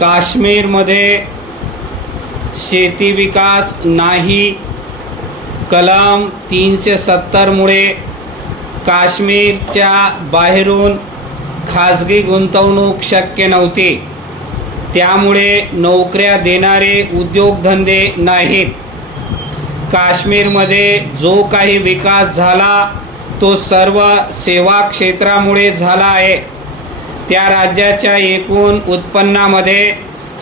काश्मीरमध्ये शेती विकास नाही. कलम 370 मुळे काश्मीरच्या बाहेरून खाजगी गुंतवणूक शक्य नव्हती. त्यामुळे नोकऱ्या देणारे उद्योगधंदे नाहीत. काश्मीरमध्ये जो काही विकास झाला तो सर्व सेवा क्षेत्रामुळे झाला आहे. त्या राज्याच्या एकूण उत्पन्नामध्ये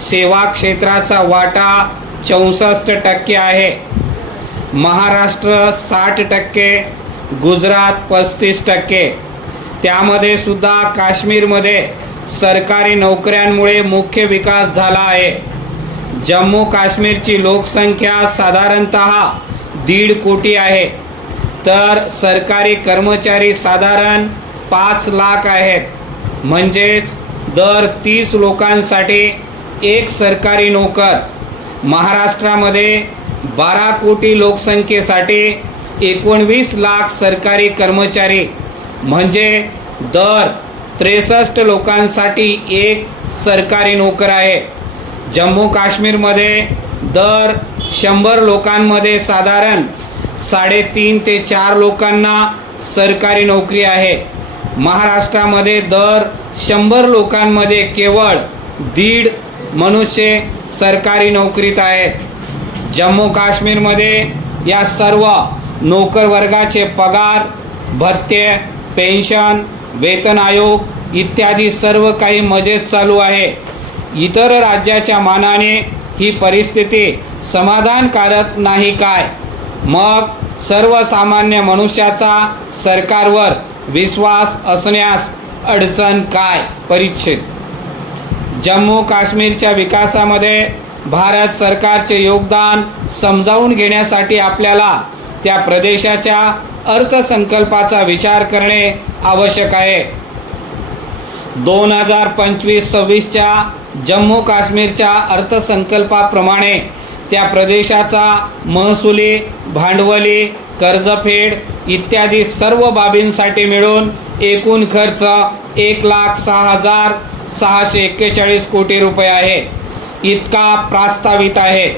सेवा क्षेत्राचा वाटा 64% आहे. महाराष्ट्र 60%, गुजरात 35%. त्यामध्ये सुद्धा काश्मीरमध्ये सरकारी नोकऱ्यांमुळे मुख्य विकास झाला आहे. जम्मू काश्मीरची लोकसंख्या साधारणतः 1.5 कोटी आहे, तर सरकारी कर्मचारी साधारण 5 लाख आहेत. म्हणजेच दर 30 लोकांसाठी एक सरकारी नोकर. महाराष्ट्रामध्ये 12 कोटी लोकसंख्येसाठी 19 लाख सरकारी कर्मचारी, म्हणजे दर 63 लोकांसाठी एक सरकारी नोकर आहे. जम्मू काश्मीरमध्ये दर 100 लोकांमध्ये साधारण 3.5 ते 4 लोकांना सरकारी नोकरी आहे. महाराष्ट्रामध्ये दर 100 लोकांमध्ये केवळ 1.5 मनुष्य सरकारी नोकरीत आहेत. जम्मू काश्मीरमध्ये या सर्व नोकर वर्गाचे पगार, भत्ते, पेन्शन, वेतन आयोग इत्यादी सर्व काही मजेत चालू आहे. इतर राज्याच्या मानाने ही परिस्थिती समाधानकारक नाही काय? मग सर्वसामान्य मनुष्याचा सरकारवर विश्वास असण्यास अडचण काय? परिच्छेद. जम्मू काश्मीरच्या विकासामध्ये भारत सरकारचे योगदान समजावून घेण्यासाठी आपल्याला त्या प्रदेशाच्या अर्थसंकल्पाचा विचार करणे आवश्यक आहे. 2025-26च्या जम्मू काश्मीरच्या अर्थसंकल्पाप्रमाणे त्या प्रदेशाचा महसुली, भांडवली, कर्जफेड इत्यादी सर्व बाबींसाठी मिळून एकूण खर्च 1,06,641 कोटी रुपये आहे. इतका प्रस्तावित आहे.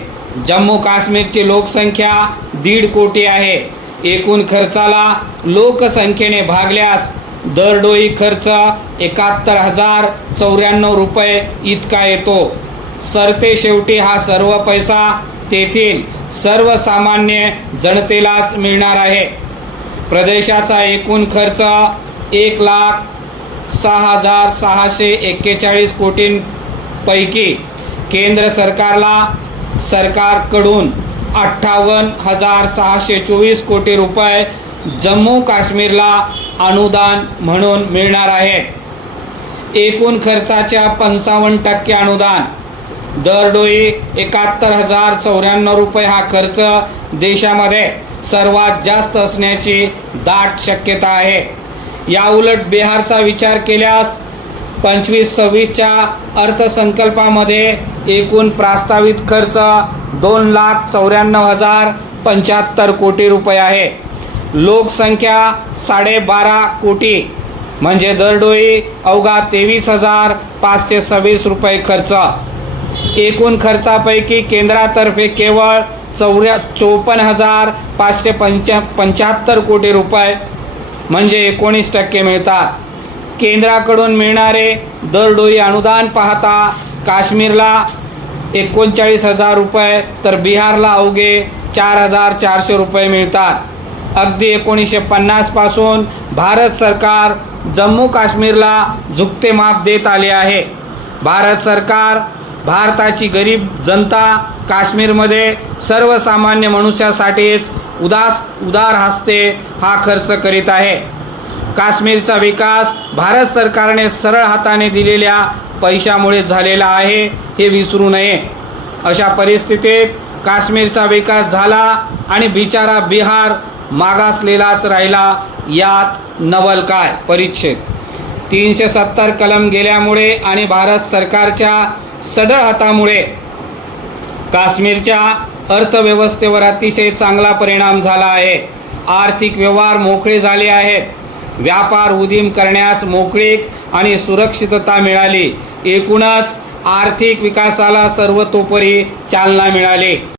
जम्मू काश्मीरची लोकसंख्या 1.5 कोटी आहे. एकूण खर्चाला लोकसंख्येने भागल्यास दरडोई खर्च 71,094 रुपये इतका येतो. सरतेशेवटी हा सर्व पैसा तेथील सर्वसामान्य जनतेलाच मिळणार आहे. प्रदेशाचा एकूण खर्च 1,06,641 कोटींपैकी केंद्र सरकारकडून 58,624 कोटी रुपये जम्मू काश्मीरला अनुदान म्हणून मिळणार आहेत. एकूण खर्चाच्या 55% अनुदान, दरडोई 71,094 रुपये हा खर्च देशामध्ये सर्वात जास्त असण्याची दाट शक्यता आहे. याउलट बिहारचा विचार केल्यास 25-26च्या अर्थसंकल्पामध्ये एकूण प्रस्तावित खर्च 2,94,075 कोटी रुपये आहे. लोकसंख्या 12.5 कोटी, म्हणजे दरडोई अवघा 23,526 रुपये खर्च. एकूण खर्चापैकी केंद्रातर्फे केवळ 54,575 कोटी रुपये म्हणजे 19% मिळतात. केंद्राकडून मिळणारे दरडोई अनुदान पाहता काश्मीरला 39,000 रुपये तर बिहारला अवघे 4,400 रुपये मिळतात. अगदी 1950 पासून भारत सरकार जम्मू काश्मीरला झुकते माप देत आले आहे. भारत सरकार भारताची गरीब जनता काश्मीरमध्ये सर्वसामान्य मनुष्यासाठीच उदार हस्ते हा खर्च करीत आहे. काश्मीरचा विकास भारत सरकारने सरळ हाताने दिलेल्या पैशामुळे झालेला आहे, हे विसरू नये. अशा परिस्थितीत काश्मीरचा विकास झाला आणि बिचारा बिहार मागासलेलाच राहिला. यात नवल काय? परिच्छेद. 370 कलम गेल्यामुळे आणि भारत सरकारच्या सढळ हातामुळे काश्मीरच्या अर्थव्यवस्थेवर अतिशय चांगला परिणाम झाला आहे. आर्थिक व्यवहार मोकळे झाले आहेत. व्यापार उदीम करण्यास मोकळीक आणि सुरक्षितता मिळाली. एकूणच आर्थिक विकासाला सर्वतोपरी चालना मिळाली.